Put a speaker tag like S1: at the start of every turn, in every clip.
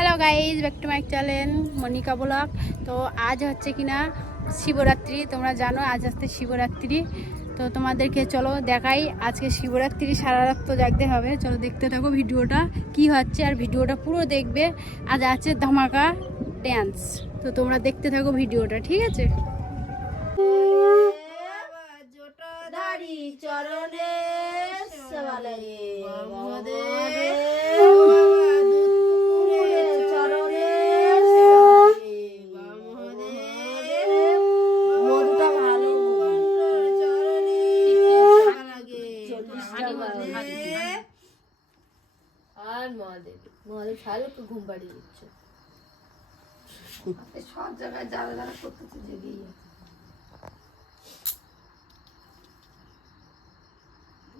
S1: Hello guys back to my channel Monika blog তো আজ হচ্ছে কিনা শিবরাত্রি তোমরা জানো আজ আসতে শিবরাত্রি। তো তোমাদেরকে চলো দেখাই আজকে শিবরাত্রি সারা রাত তো জাগতে হবে। চলো দেখতে থাকো ভিডিওটা কি হচ্ছে আর ভিডিওটা পুরো দেখবে। আজ আছে ধামাকা ড্যান্স তো তোমরা দেখতে থাকো ভিডিওটা ঠিক আছে?
S2: চরণে ঘুম পাড়িয়ে দিচ্ছে।
S3: সব জায়গায় যারা যারা করতেছে জেগেই আছে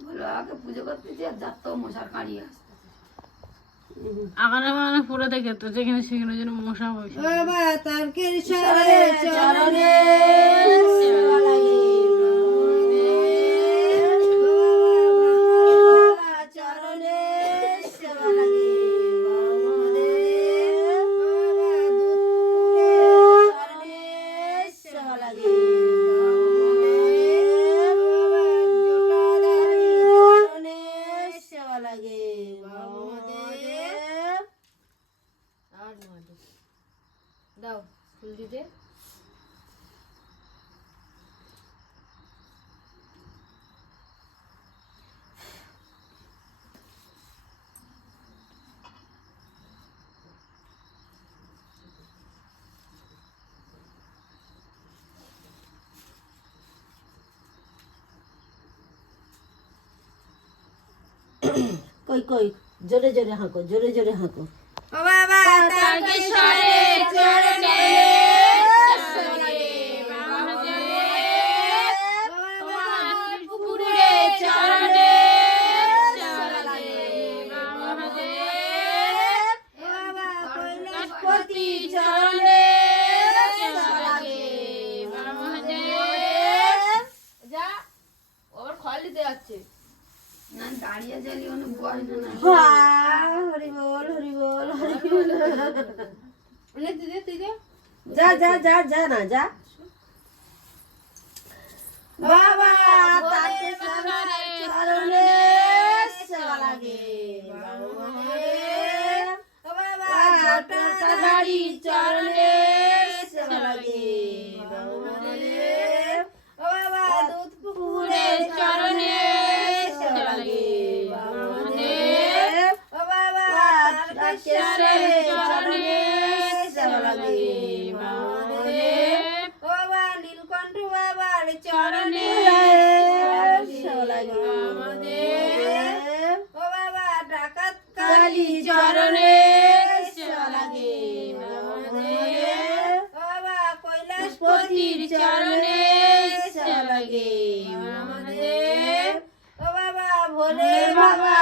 S3: বলো আগে পুজো করতেছি আর যার তো মশার কাড়িয়ে আসতে।
S1: আগানে মানে পুরো দেখে তো যেখানে সেখানে যেন মশা
S2: হয়েছে চরণে চরণে সেবালয়ে চরণে সেবালয়ে চরণে সেবালয়ে চরণে সেবালয়ে মহাদেব আর মহাদেব দাও ফুল দিতে কই কই জোরে জোরে হাঁকো জোরে জোরে হাঁকো। বাবা তারকেশ্বরে চরণে পুকুরে চরণে কৈলাসপতি চরণে যা ওর খল দিতে যাচ্ছে
S3: না দাঁড়িয়ে গেলে অনেক বয় না না
S2: হরি বল হরি বল হরি বল
S1: দিদি দিদি
S2: যা যা যা যা ও বাবা ডাকাত কালী লাগে বাবা লাগে বাবা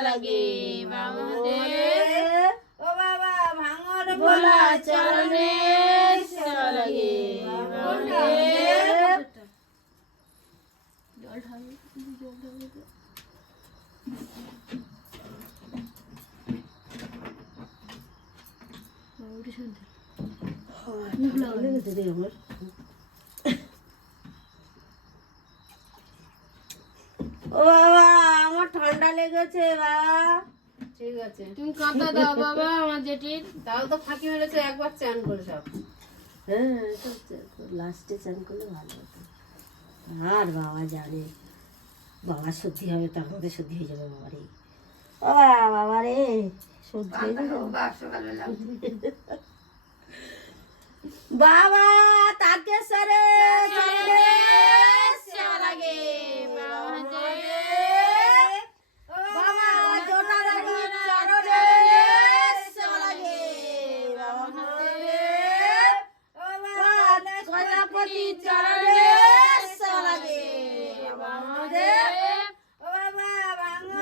S2: লাগে ও বাবা ভাঙর ভোলা চরণে আমার। ও বাবা আমার ঠান্ডা লেগেছে বাবা।
S3: ঠিক আছে।
S1: তুমি কাঁথা দাও বাবা আমার জেঠির।
S3: তাও তো ফাঁকি মেরেছে একবার চান করে সব
S2: হ্যাঁ লাস্টে চান করলে ভালো হতো। আর বাবা জানে বাবা সত্যি হবে তার মধ্যে সত্যি হয়ে যাবে বাবা রে। বাবা বাবা রে সত্যি হয়ে যাবে।
S3: বাপ সকালবেলা
S2: বাবা তারকেশ্বরে চরণে সেবা লাগে বাবা জটাধারী চরণে সেবা লাগে বাবা কয়লাপতি চরণে সেবা লাগে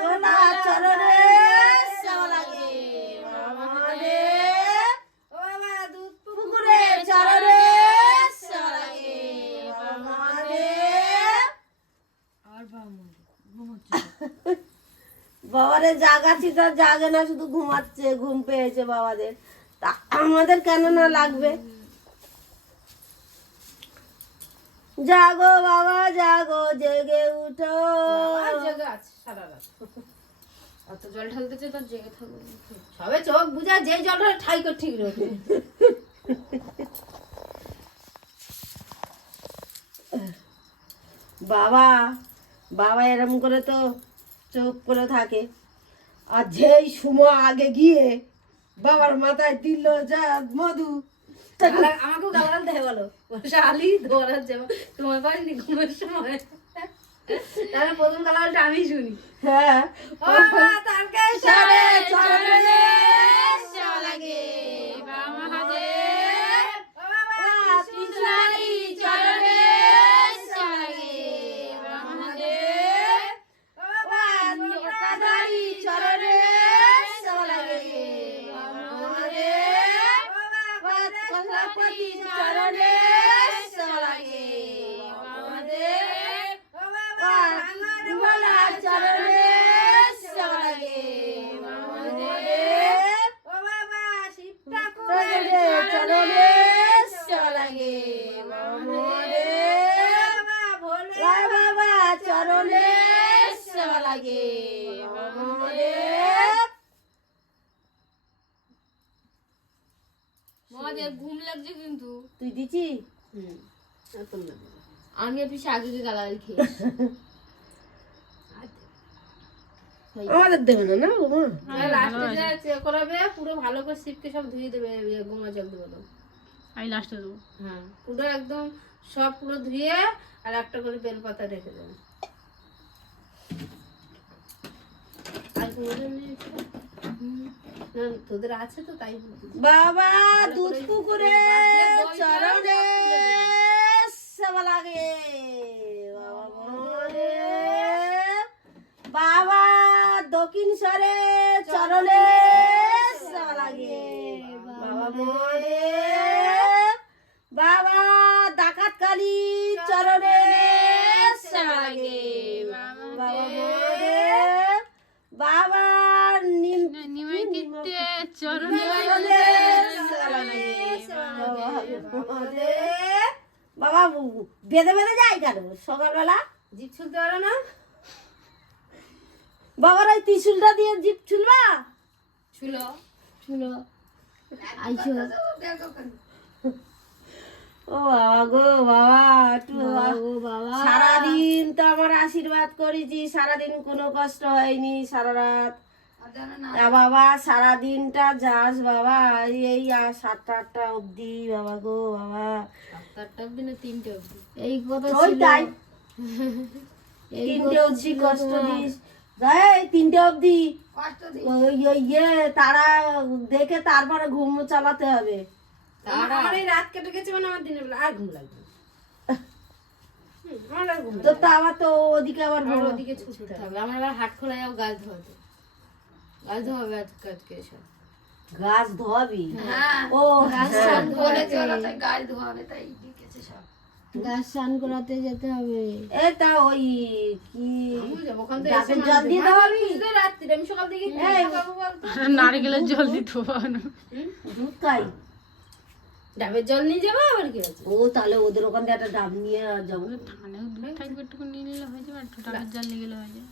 S2: বাবা চরণে সেবা লাগে পুকুরে চরণে সেবা লাগে জাগাচ্ছি তার জাগে না শুধু ঘুমাচ্ছে ঘুম পেয়েছে বাবাদের। তা আমাদের কেন না লাগবে? জাগো বাবা জাগো জেগে উঠো।
S1: জেগে আছে সারা রাত। অত জল ঢালতেছে তো জেগে থাকব সবে চোখ বুঝা যেই জলটা ঠাই করে ঠিক রয়েছে
S2: বাবা বাবা এরম করে তো চোখ করে থাকে। আর যেই সুমো আগে গিয়ে বাবার মাথায় দিল যা মধু।
S1: আমাকেও গালাল দেয় বলো। শালি ধরার যাব। তোমার বাড়ি ঘুমের সময়। তাহলে প্রথম গালালটা আমি শুনি।
S2: হ্যাঁ
S1: ও বাবা তারকেশ্বরে
S2: চরণে
S1: চরণে সেবা লাগে বাবা মহাদেব ও বাবা ত্রিশূলধারী চরণে সেবা লাগে বাবা মহাদেব ও বাবা জটাধারী চরণে সেবা লাগে বাবা মহাদেব ও বাবা কমলাপতি চরণে সেবা লাগে বাবা মহাদেব ও বাবা ভাঙনওয়ালা চরণে সেবা লাগে বাবা মহাদেব ও বাবা শিব ঠাকুরের চরণে সেবা লাগে বাবা মহাদেব বাবা ভোলে
S2: বাবা চরণে
S1: সেবা লাগে বাবা মহাদেব
S4: মহাদেব ঘুম লাগছে কিন্তু।
S2: তুই দিছি
S4: আমি আর পিছিয়ে গালাগাল খেয়ে
S2: আমাদের দেবে না না বাবা?
S1: লাস্টে যা করাবে পুরো ভালো করে শিবকে সব ধুয়ে দেবে ইয়ে জল দেবে
S5: আমি লাস্টে দেবো।
S1: হ্যাঁ পুরো একদম সব পুরো ধুয়ে আর একটা করে বেলপাতা রেখে দেবে। আর কোনোদিন নেই এটা? না তোদের আছে তো তাই
S2: বাবা দুধ পুকুরে চরণে সেবা লাগে বাবা বাবা দক্ষিণ সরে চরণে সেবা লাগে বাবা বাবা বেঁধে বেঁধে যায় কেন? সকালবেলা
S1: জিপ ছুলতে পারো না?
S2: বাবার ওই ত্রিশুলটা দিয়ে জিপ ছুলবা?
S1: ছুলো।
S2: ছুলো। আইছো ও বাবা গো বাবা একটু সারাদিন তো আমার আশীর্বাদ করেছি সারাদিন কোনো কষ্ট হয়নি সারা রাত বাবা সারাদিনটা যাস বাবা এই আর সাতটা আটটা অবধি বাবা গো বাবা।
S4: চারটা অব্দি না তিনটে অব্দি
S2: এই কথা ওই তাই তিনটে অবধি কষ্ট দিস। এই তিনটে অবধি। ওই ওই ইয়ে তারা দেখে তারপরে ঘুম চালাতে হবে।
S1: আমার এই রাত কেটে গেছে মানে আমার দিনের বেলা আর ঘুম লাগবে
S2: তো তা আবার তো ওদিকে আবার
S1: ওদিকে ছুটতে হবে।
S4: আমার আবার হাট খোলা যাব গাছ ধোয়াতে গাছ ধোয়াবে
S2: গাছ ধোয়াবি? ও হ্যাঁ।
S3: তাই ধোয়াবে তাই সব।
S4: গাছ স্নান করাতে যেতে হবে।
S2: এটা ওই কি ডাবের জল দিয়ে দেওয়াবি
S1: রাত্রিরে আমি সকাল থেকে কি খাব বলতো?
S5: নারকেলের জল দিতে
S2: দুধ খাই।
S1: ডাবের জল নিয়ে যাব আবার কি আছে?
S2: ও তাহলে ওদের ওখান থেকে একটা ডাব নিয়ে যাব।
S5: ঠান্ডা দুধ থাকবে একটু নিয়ে নিলে হয়ে যাবে একটু টাকার জল নিয়ে গেলে হয়ে যাবে।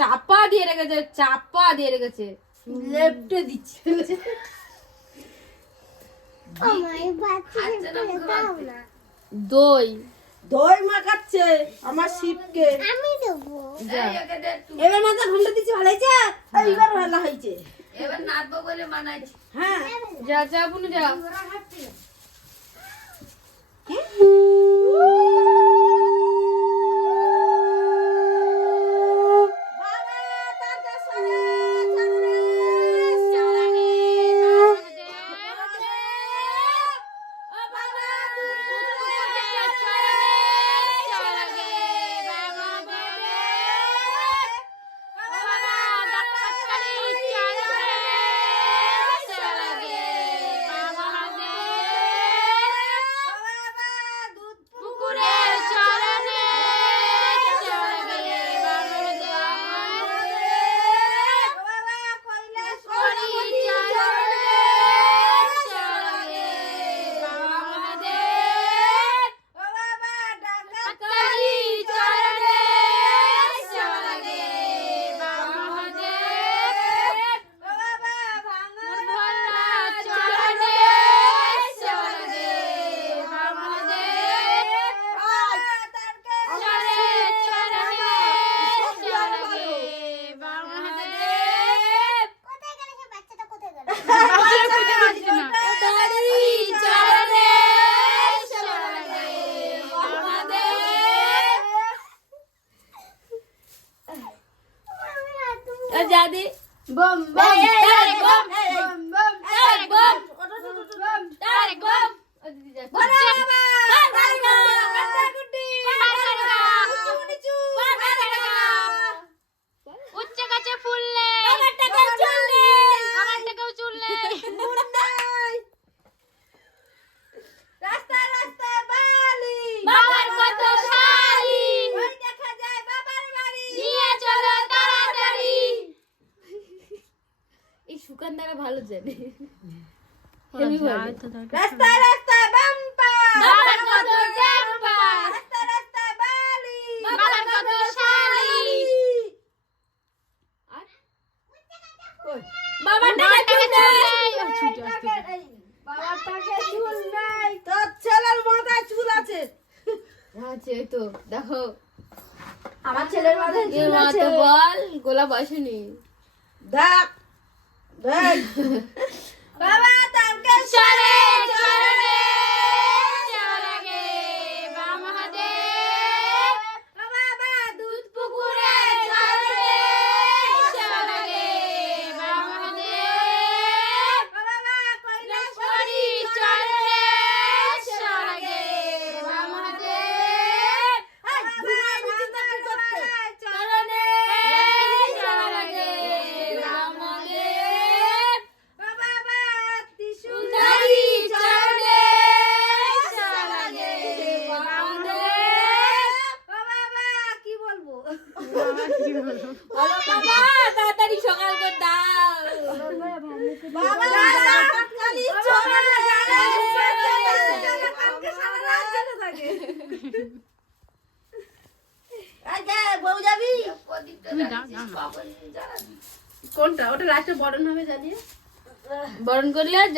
S4: চাপা দিয়ে রেখেছে চাপা দিয়ে রেখেছে। দই।
S2: দই মাখাচ্ছে আমার শিবকে
S3: আমি দেবো।
S2: এবার মাথা ঘুমটা দিচ্ছি ভালো হয়েছে? এইবার ভালো হয়েছে।
S1: এবার নাচবো বলে মানাইছি।
S2: হ্যাঁ
S4: যা যা বুনু যা।
S5: Hum?
S2: রাস্তায় রাস্তায়
S4: বাম্পার
S2: রাস্তায় রাস্তায় বালি
S5: বাবার টাকে চুল নাই
S2: তোর ছেলের মাথায় চুল আছে!
S4: আছে তো দেখো।
S2: আমার ছেলের মাথায় চুল আছে!
S4: বল গোলা বসেনি
S2: দেখ দেখ।
S1: study!
S2: কোনটা? ওটা লাস্টে বরণ হবে জানিয়ে?
S4: বরণ করলে আর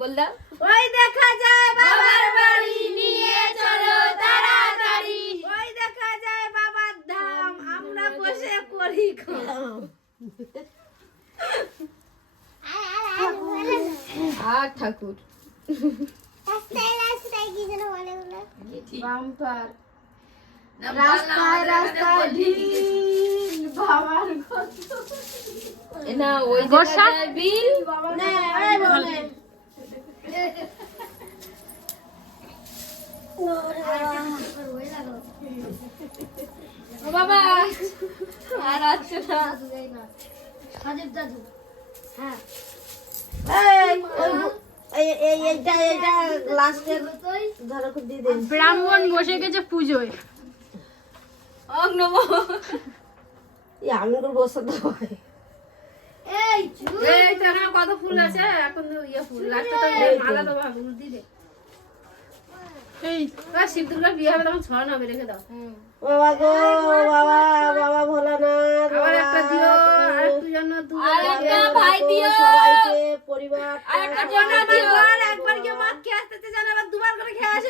S4: বল দাও।
S2: ওই দেখা যায় বাবার বাড়ি
S4: নিয়ে চলো তাড়াতাড়ি।
S2: ওই দেখা যায় বাবার ধাম আমরা বসে করি খাম।
S4: আর ঠাকুর।
S6: রাস্তায় রাস্তায়
S4: এ না ওই জায়গায় বিল
S2: নে।
S4: ও বাবা। আর আসছে না।
S2: এই, ওই বু- এই- এই- এইটা এইটা লাস্টের ধরো খুব দিয়ে দেন।
S1: ব্রাহ্মণ বসে গেছে পুজোয়।
S4: অগ নম
S2: এই আঙুর বসে দেওয়া হয়।
S4: এই তো এখানে কত ফুল আছে? এখন তো ইয়ে ফুল। লাস্টে তো মালা দেবো ফুল দিলে
S1: এই।
S4: শিব দুর্গার বিয়ে হবে তখন ছড়ানো হবে রেখে দাও।
S2: বাবা গো বাবা বাবা ভোলানাথ
S4: আবার একটা দিও আর একটু জন্য দু ভাই দিও।
S2: সবাইকে পরিবার
S4: আর জন্য দিও। একবার গিয়ে মা খেয়ে আসতে জানে আবার দুবার করে খেয়ে আসে।